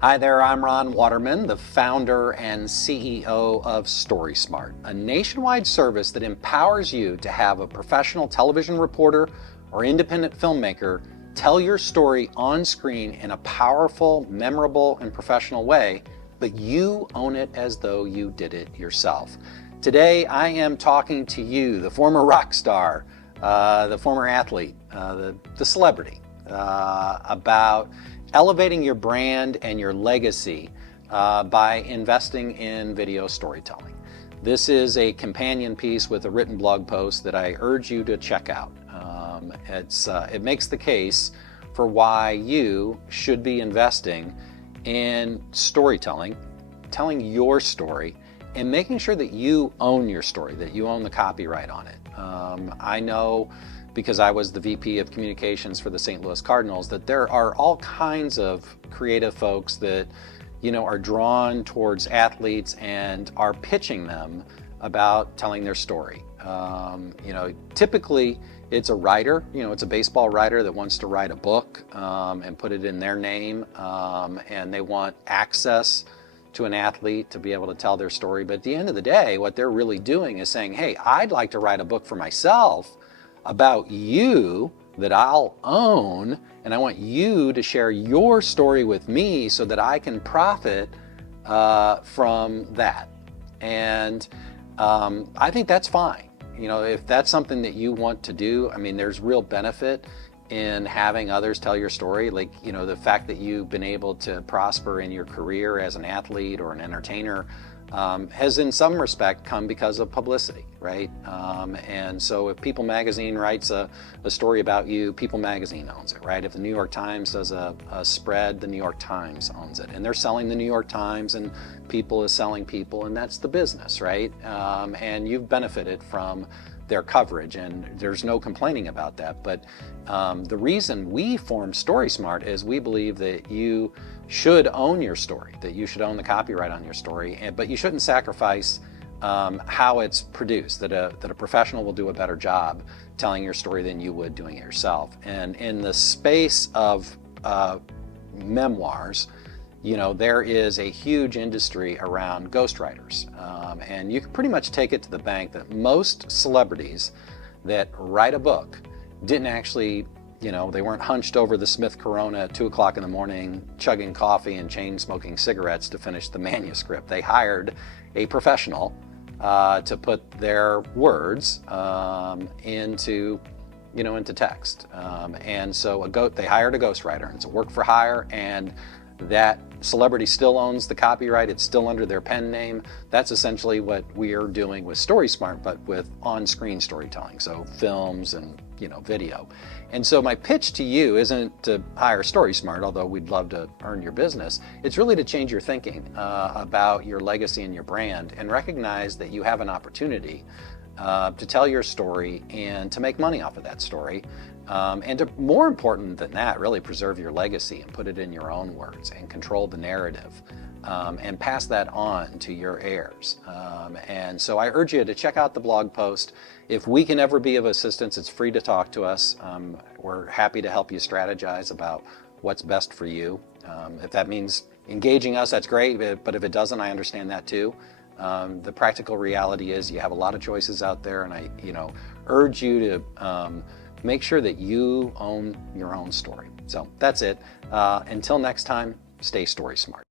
Hi there, I'm Ron Watermon, the founder and CEO of STORYSMART, a nationwide service that empowers you to have a professional television reporter or independent filmmaker tell your story on screen in a powerful, memorable, and professional way, but you own it as though you did it yourself. Today, I am talking to you, the former rock star, the former athlete, the celebrity, about elevating your brand and your legacy by investing in video storytelling. This is a companion piece with a written blog post that I urge you to check out. It makes the case for why you should be investing in storytelling, telling your story, and making sure that you own your story, that you own the copyright on it. I know, because I was the VP of communications for the St. Louis Cardinals, that there are all kinds of creative folks that, are drawn towards athletes and are pitching them about telling their story. Typically it's a writer, it's a baseball writer that wants to write a book and put it in their name, and they want access to an athlete to be able to tell their story. But at the end of the day, what they're really doing is saying, hey, I'd like to write a book for myself about you that I'll own, and I want you to share your story with me so that I can profit from that. And I think that's fine. If that's something that you want to do, there's real benefit in having others tell your story. The fact that you've been able to prosper in your career as an athlete or an entertainer has in some respect come because of publicity, right? And so if People Magazine writes a story about you, People Magazine owns it, right? If the New York Times does a spread, the New York Times owns it. And they're selling the New York Times, and People is selling People, and that's the business, right? And you've benefited from their coverage, and there's no complaining about that. But the reason we formed STORYSMART is we believe that you should own your story, that you should own the copyright on your story, but you shouldn't sacrifice how it's produced, that a professional will do a better job telling your story than you would doing it yourself. And in the space of memoirs, there is a huge industry around ghostwriters. And you can pretty much take it to the bank that most celebrities that write a book didn't actually, they weren't hunched over the Smith Corona at 2 o'clock in the morning, chugging coffee and chain smoking cigarettes to finish the manuscript. They hired a professional to put their words into text. And so they hired a ghostwriter, and it's a work for hire, and that celebrity still owns the copyright. It's still under their pen name. That's essentially what we are doing with STORYSMART, but with on-screen storytelling, so films and video. And so my pitch to you isn't to hire STORYSMART, although we'd love to earn your business. It's really to change your thinking about your legacy and your brand, and recognize that you have an opportunity to tell your story and to make money off of that story. And to, more important than that, really preserve your legacy and put it in your own words and control the narrative, and pass that on to your heirs. And so I urge you to check out the blog post. If we can ever be of assistance, it's free to talk to us. We're happy to help you strategize about what's best for you. If that means engaging us, that's great, but if it doesn't, I understand that too. The practical reality is you have a lot of choices out there, and I urge you to make sure that you own your own story. So that's it. Until next time, stay story smart.